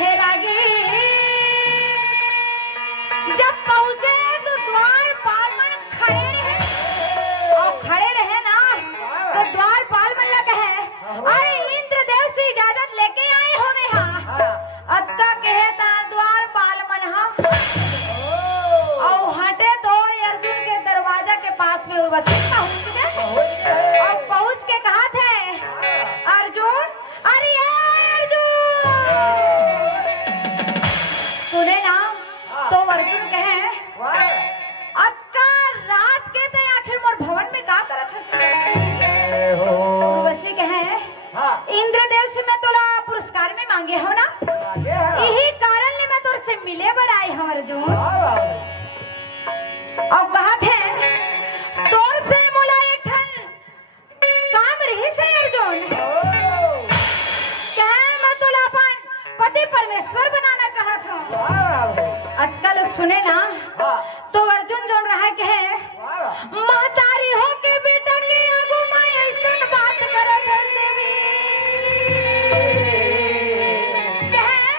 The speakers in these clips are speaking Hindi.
कहे लागी जब पहुंचे तो द्वारपाल मन खड़े रहे और खड़े रहे ना तो द्वारपाल मन लगा है अरे इंद्रदेव से इजाजत लेके आए हो मैं अक्का कहता द्वारपाल मन हम और हटे तो अर्जुन के दरवाजा के पास में उर्वशी पहुंच गए और पहुंच के कहा थे अर्जुन अरे सुने ना तो अर्जुन कहे अक्का रात के ते आखिर मोर भवन में का करत है उर्वशी कहे इंद्रदेव से मैं तोला पुरस्कार में मांगे हो ना यही कारण ले मैं तोर से मिले बड़ाई हम अर्जुन और कहा थे तोर से मोला एक ठन काम रही से अर्जुन कहे मैं तोला अपन पति परमेश्वर बनाना चाहत हूँ अक्कल सुने ना तो अर्जुन जो रहा के है महतारी हो के बेटा के आगू मां ऐसा बात करत देवी कहे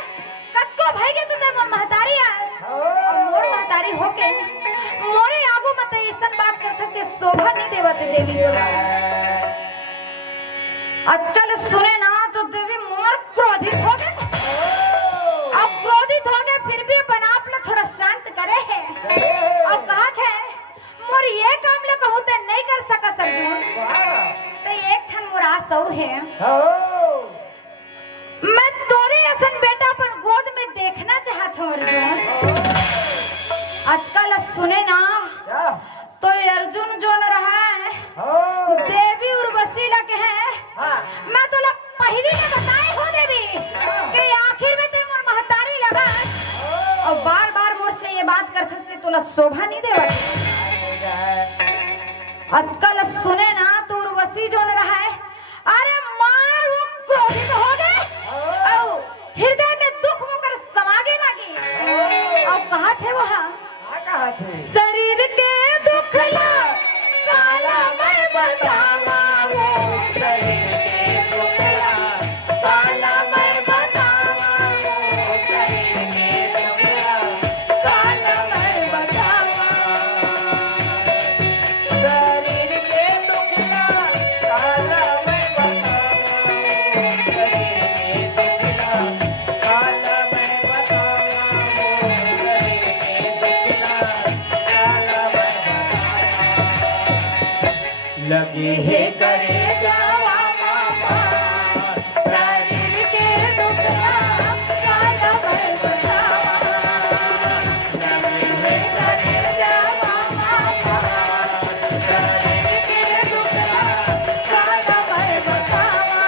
कतको भाई के तुते मोर महतारी आज और मोर महतारी हो के मोरे आगू मत ऐसा बात करत से शोभा नहीं देवत देवी तोरा अक्कल सुने ना तो देवी मोर क्रोधित हो गए अब क्रोधित हो गए फिर भी अपन आप लोग थोड़ा शांत करे है और कहा थे मोर ये काम ले कहूँ ते नहीं कर सका अर्जुन तो एक ठन मोर आसौ है मैं तोरे असन बेटा अपन गोद में देखना चाहत हूँ अर्जुन अक्कल सुने ना तो अर्जुन जो न रहा है देवी उर्वशी लगे है मैं तो लग पहली ने बताए हो देवी कि आखिर में ते मोर महतारी लगा और बार बार मोर से ये बात करते से तोला शोभा नहीं देवा अक्कल सुने ना तो उर्वशी जो न रहा है अरे मार वो क्रोधित हो गए और हृदय में दुख होकर समागे लगी और कहा थे वहाँ शरीर के दुख ला काला मैं बतावा शरीर के दुख ला काला मैं बतावा शरीर के दुख ला काला मैं बतावा शरीर के दुख ला काला मैं बतावा शरीर के दुख ला काला मैं बतावा शरीर के लगे है करे जावा मामा शरीर के दुख काला मैं बतावा लगे है करे जावा मामा शरीर के दुख काला मैं बतावा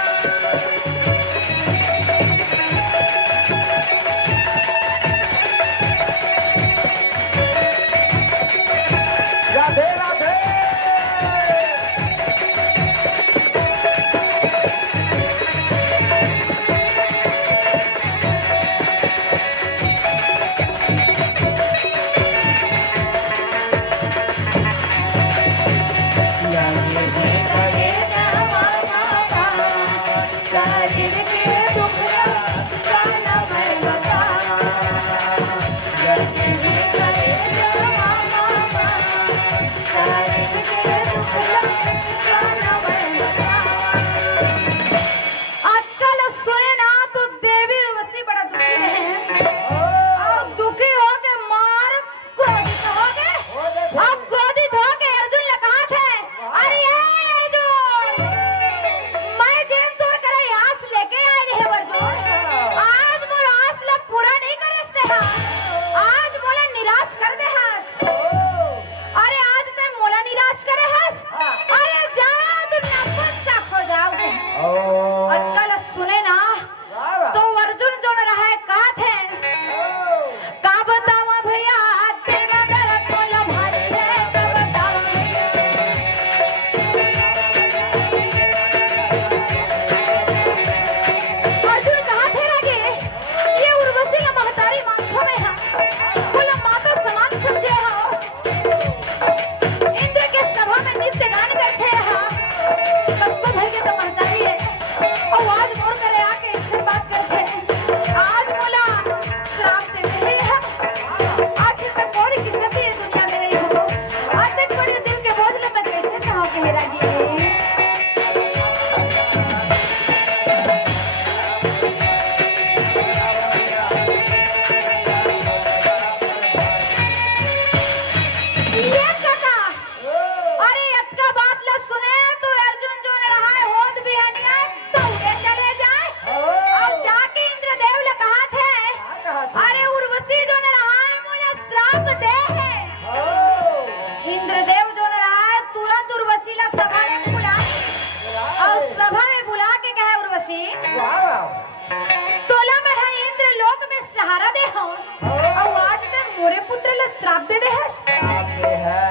तोला में है इंद्र लोक में सहारा दे हो और आज ते मोरे पुत्र ला श्राप दे दे है।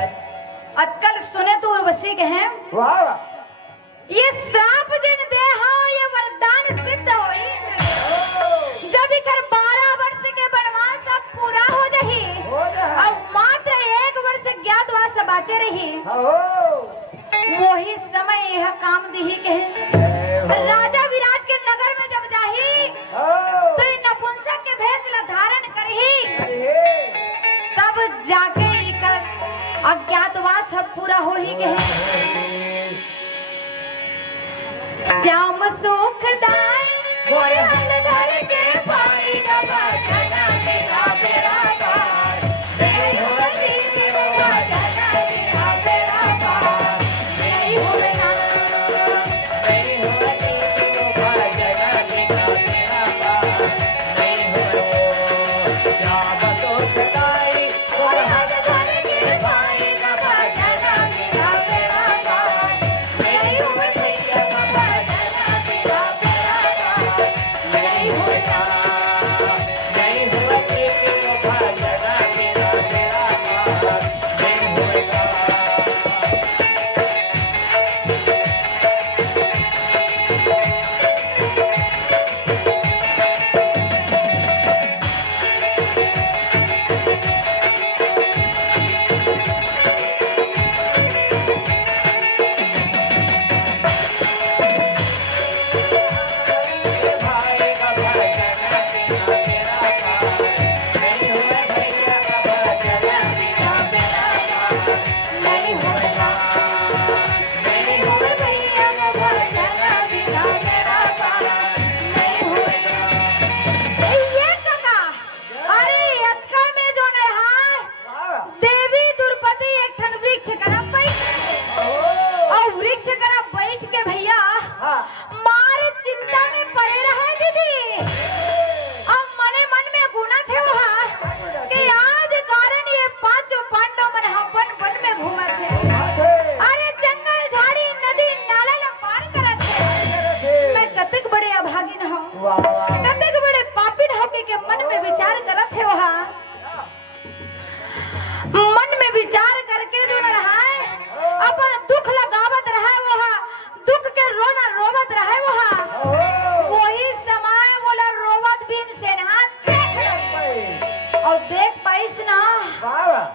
आजकल सुने तो उर्वशी के हैं ये श्राप जिन दे हो ये वरदान सिद्ध हो इंद्र जब इकर 12 वर्ष के वनवास अब पूरा हो जाही और मात्र 1 वर्ष ज्ञातवास बाचे रही वही समय यह काम दिही के राजा विराट के नगर में जब जाही तो इन नपुंसक के भेष ला धारण करही तब जाके इकर अज्ञातवास सब पूरा हो ही के श्याम सुखदाई मोरे हलधर के पाई न बजना मेरा बेड़ा पार नहीं होती बजना मेरा बेड़ा पार नहीं होना नहीं होती बजना मेरा बेड़ा पार नहीं हो श्याम सुखदाई मोरे हलधर के पाई न बजना मेरा बेड़ा पार नहीं होती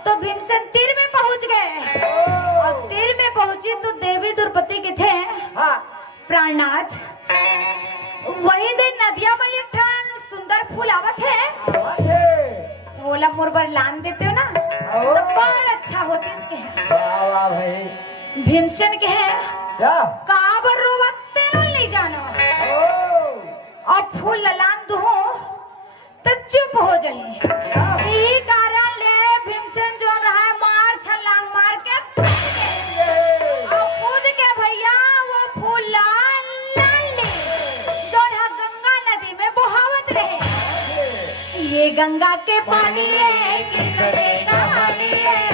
तो भीमसेन तीर में पहुंच गए और तीर में पहुंची तो देवी द्रौपदी के थे प्राणनाथ वही दिन नदिया में एक ठन सुंदर फूल आवत है बोला मुरबर लान देते हो ना तो बड़ा अच्छा होती इसके है भीमसेन के है काबर रोवते न ले जानो और फूल लान दो तो चुप हो जाइए यही कारण ले भीमसेन जो रहा मार छलांग मार के और कूद के भैया वो फूल लाल ले जो यहाँ गंगा नदी में बहावत रहे ये गंगा के पानी है किसने कहानी है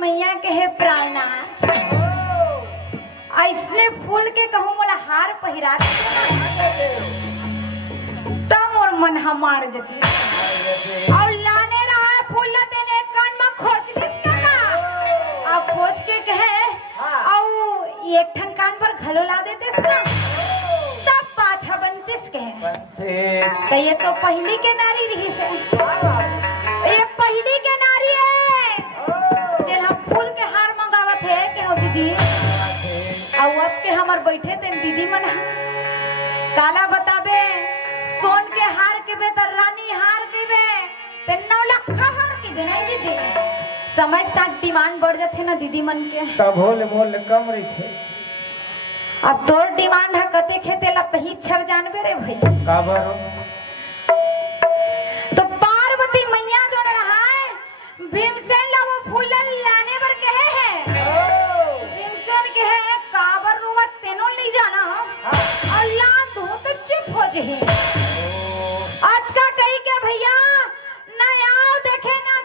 मैया के है प्राणनाथ ऐसने फूल के कहूँ मोला हार पहिरा तब मोर मन हमार जती और लाने रहा है फूल तेने कान में खोजलिस का अब खोज के कहे और एक ठन कान पर घलो ला देते ना तब बात है बनतिस कहे तो ये तो पहली के नारी रही से ये पहली के नारी है फूल के हार मंगावत है के हो दीदी और अब के हमार बैठे तेन दीदी मन काला बताबे सोन के हार के बे तर रानी हार के बे तेन 9 लाख हार के बे नहीं दीदी समय के साथ डिमांड बढ़ जाते ना दीदी मन के तब होल कम रही थे अब तोर डिमांड है कते खेते ला तही छर जानबे रे भैया का बरो तो पार्वती मैया जो रहा है भीमसेन ला वो फूल लाने बर कहे है भीमसेन कहे काबर रुआ तेनो नहीं जाना अल्लाह दो तो चुप हो जही आज का कही के भैया ना आओ देखे ना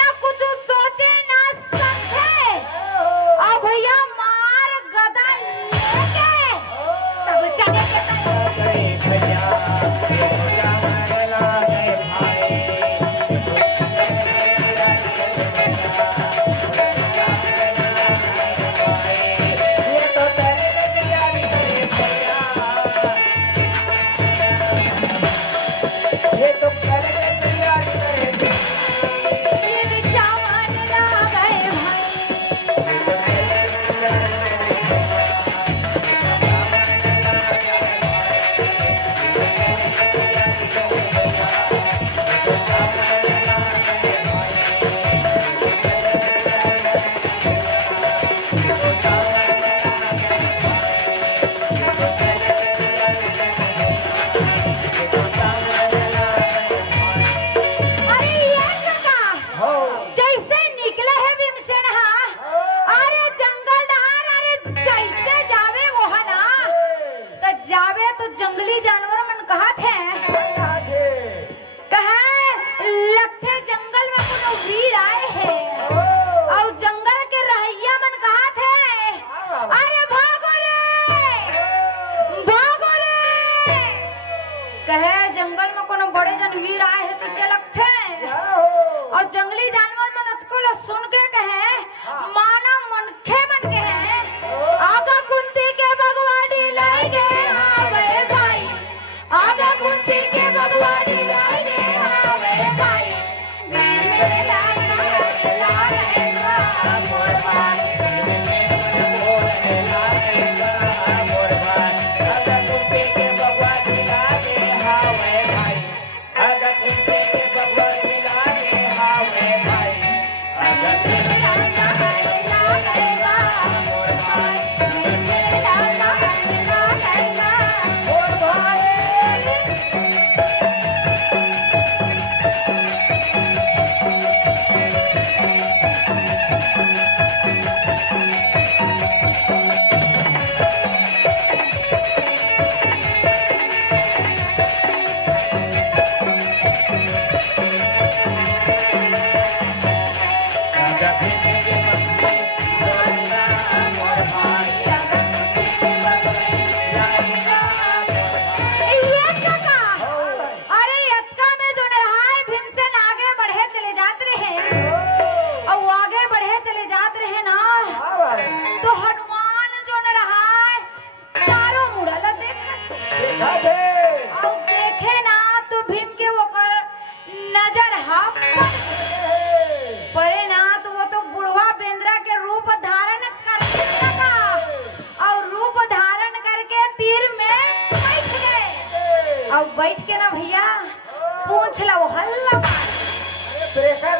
ना कुछ सोचे ना समझे अब भैया मार गदा लेके तब चले के भाई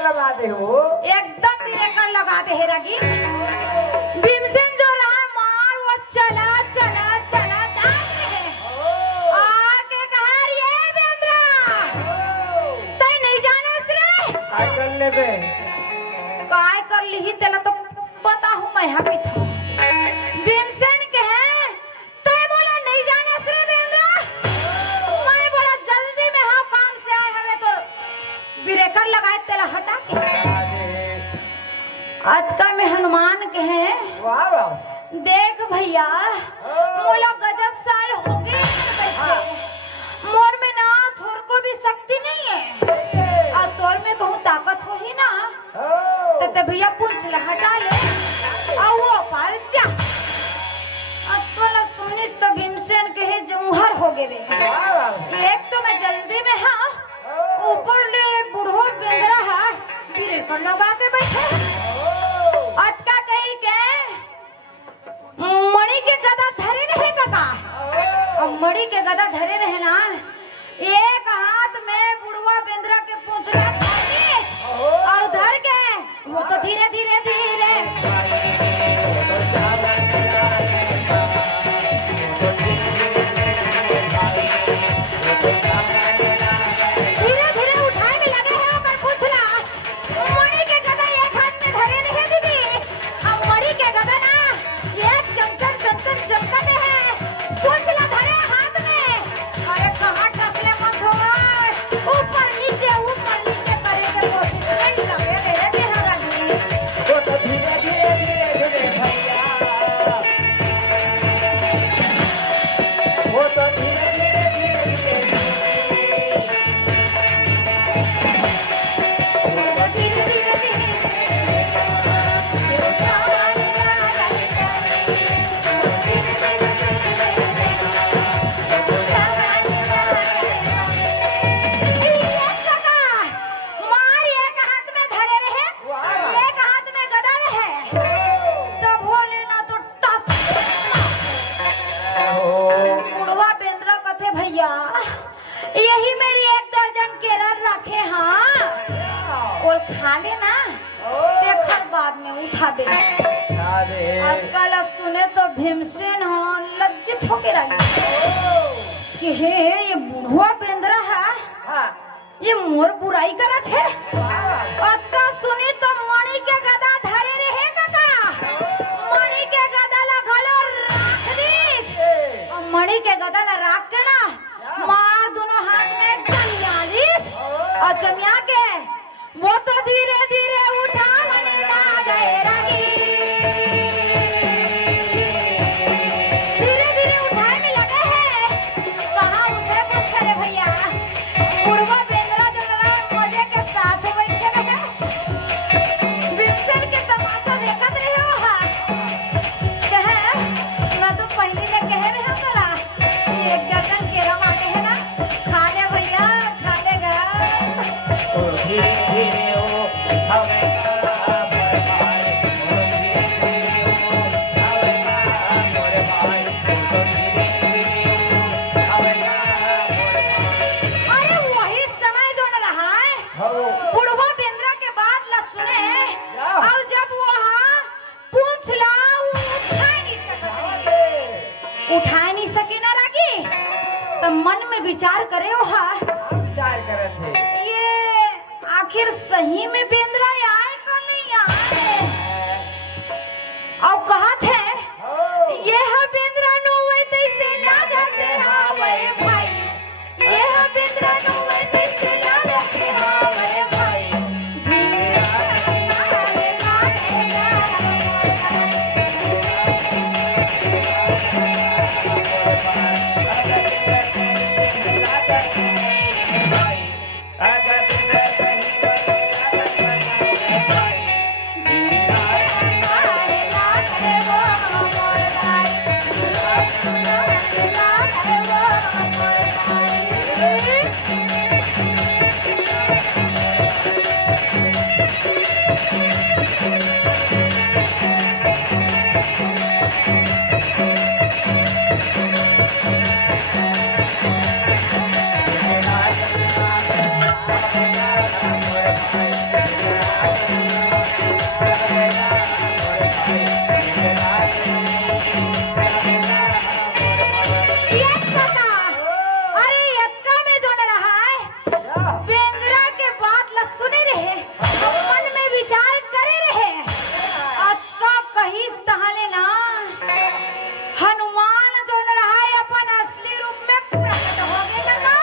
लगा दे हो। एकदम ब्रेकर लगा दे हेरागी। भीमसेन जो रहा मार वो चला चला चला दांत है आके कहा ये बेंद्रा तय नहीं जाने से काय कर लेबे काय कर ली तेला तो पता हूँ मैं यहाँ की था। भीमसेन कहे तय बोला नहीं जाने से बेंद्रा मैं बोला जल्दी में हाँ काम से आए हमें तो ब्रेकर लगाए तेला हटा के। आज का में हनुमान कहे वाह वाह देख भैया मोला गजब साल हो गए मोर में ना थोर को भी शक्ति नहीं है और तोर में कहूँ ताकत हो ही ना तो भैया पूछ ले हटा ले और वो पार जा अब तो ना सुनिस तो भीमसेन कहे जमुहर हो गए एक तो मैं जल्दी में हाँ ऊपर ले बुढ़ो बेंगरा है बीरे पर लगा के बैठे अटका कही के मणि के गदा धरे रहे कका और मणि के गदा धरे रहे ना एक हाथ में बुढ़वा बेंद्रा के पूंछना धरे और धर के वो तो धीरे धीरे धीरे यही मेरी 1 दर्जन केरल रखे हाँ और खा लेना देखर बाद में उठा दे। आजकल सुने तो भीमसेन हाँ लज्जित होके रही कि हे ये बुढ़वा बेंद्रा है ये मोर बुराई करत है। अतका सुनी तो मणि के गदा धरे रहे कका मणि के गदा ला घलो राख दी और मणि के गदा ला राख के ना मार दोनों हाथ में जमिया दी और जमिया के वो तो धीरे धीरे उठा बनेगा गए रागी धीरे धीरे उठाए में लगे हैं कहाँ उठे कुछ करे भैया बुढ़वा बेंद्रा जो लगा मजे के साथ बैठे रहे भीमसेन के तमाशा देखत रहे हो कहे मैं तो पहली ने कहे रहे चला 1 दर्जन केरा मांगे है ना खा ले भैया खा लेगा अरे वही समय जो न रहा है बुढ़वा बेंद्रा के बाद ला सुने और जब वहाँ पूछ ला वो उठा नहीं सकी ना रागी तो मन में विचार करे वहा विचार करे थे ये आखिर सही में बेंद्रा आए का नहीं आए और कहा थे ये है बेंद्रा नो वैसे से ला जाते हावे भाई ये है बेंद्रा नो वैसे से ला जाते हावे भाई ये काका, अरे यक्का में जो न रहा है बेंद्रा के बात ल सुने रहे और मन में विचार करे रहे। अक्का कहीं तहाले ना हनुमान जो न रहा है अपन असली रूप में प्रकट हो गए काका।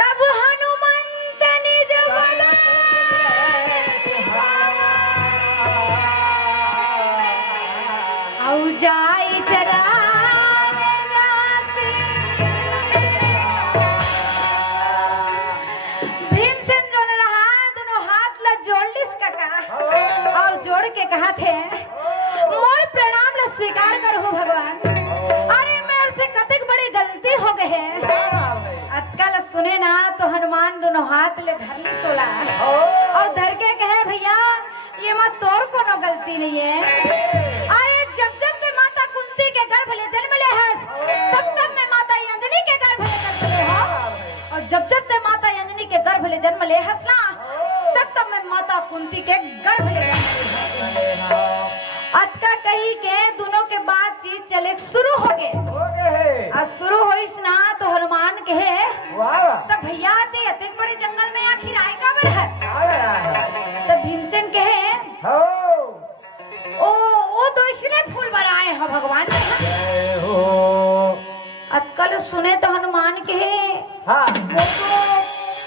तब हनुमंत निज बल औ जाई चरा भीमसेन जो न रहा दोनों हाथ ला जोड़ लिस काका और जोड़ के कहा थे मोय प्रणाम ला स्वीकार करहु भगवान। अरे मेरे से कतक बड़ी गलती हो गई है। अक्कल सुने ना तो हनुमान दोनों हाथ ले धर ली सोला और धर के कहे भैया ये मत तोर कोनो गलती नहीं है। अरे जब जब ते माता कुंती के गर्भ ले जन्म ले हस तब तब मैं माता अंजनी के गर्भ ले जन्म ले हो और जब जब ते माता अंजनी के गर्भ ले जन्म ले हस ना तब तब मैं माता कुंती के गर्भ ले जन्म ले हो। अतका कही के दोनों के बातचीत चले शुरू हो गए। आज शुरू होइस ना तो हनुमान कहे तब भैया ते अतिक बड़े जंगल में आखिर आए का बढ़त। तब भीमसेन कहे ओ तो इसने फूल बराए हो भगवान। अक्कल सुने तो हनुमान कहे वो तो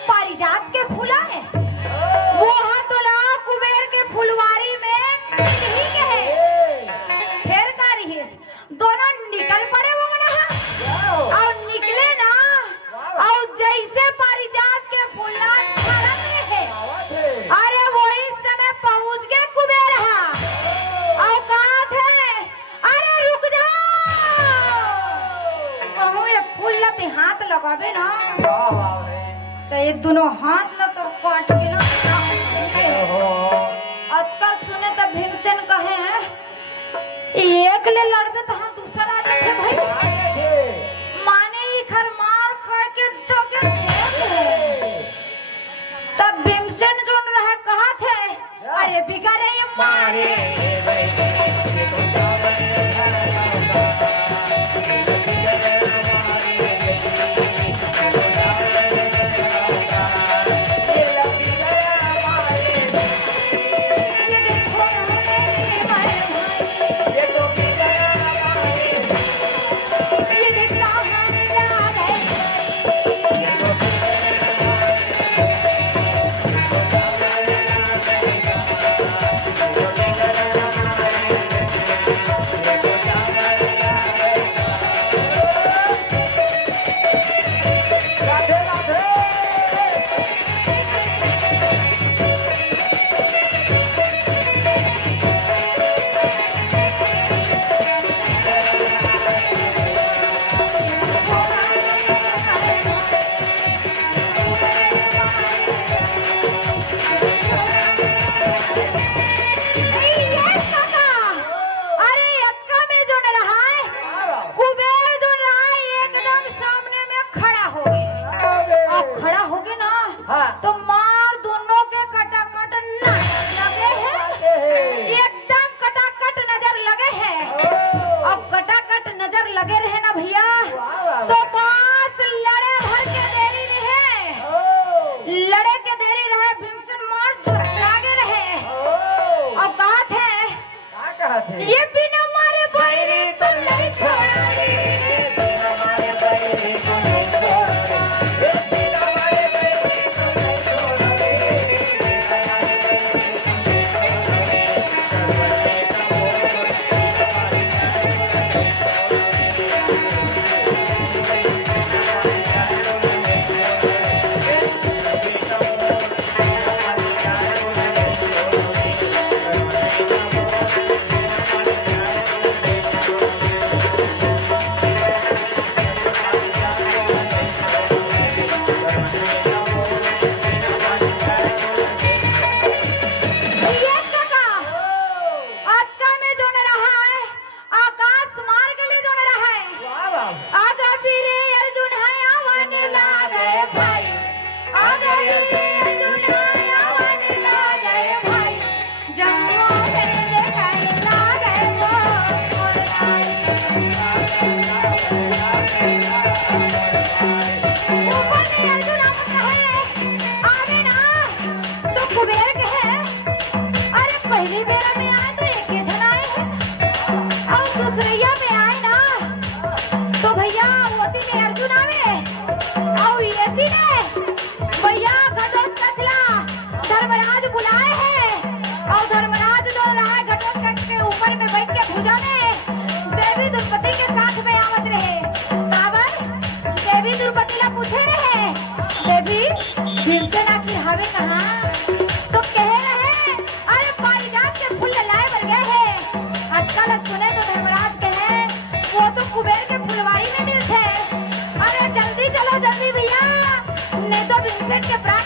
पारिजात के फूल आए वो हाथोला कुबेर के फुलवारी में यही कहे फिर का रहीस दोनों निकल पड़े वो मना और निकले ना और जैसे पारिजात के फूल छड़क रहे अरे वही समय पहुंच गए कुबेर और कहा थे अरे रुक जाओ कहूँ ये फूल लते हाथ लगावे ना तो ये दोनों हाथ ल तो काट के ना अक्का सुने तो भीमसेन कहे एक ले लड़बे तो हम दूसरा आ जाते भाई माने ही खर मार खा के तो के छेड़ तब भीमसेन जो रहा कहा थे अरे बिगाड़े ये मारे ये देखो रे मारे भाई ये देखा हमारे तो मार दोनों के कटाकट नजर लगे हैं एकदम कटाकट नजर लगे हैं अब कटाकट नजर लगे रहे ना भैया तो बस लड़े भर के देरी नहीं है लड़े के देरी रहे भीमसेन मार लागे रहे और कहा थे ये बिना मारे बैरी तो नहीं छोड़ेंगे कुबेर कहे अरे पहली बेरा में आए तो एक ही जन आए हैं और दूसरिया में आए ना तो भैया वोती में अर्जुन आवे और यति ने भैया घटोत्कच ला धर्मराज बुलाए हैं और धर्मराज जो रहा है घटोत्कच के ऊपर में बैठ के भुजा में देवी द्रौपदी के साथ में आवत रहे काबर देवी द्रौपदी ला पूछे रहे देवी भीमसेना की हवे कहाँ तो कह रहे अरे पारिजात के फूल लाए बर गए हैं आजकल सुने तो धर्मराज कहे वो तो कुबेर के फुलवारी में मिलते अरे जल्दी चलो जल्दी भैया नहीं तो भीमसेन के प्राण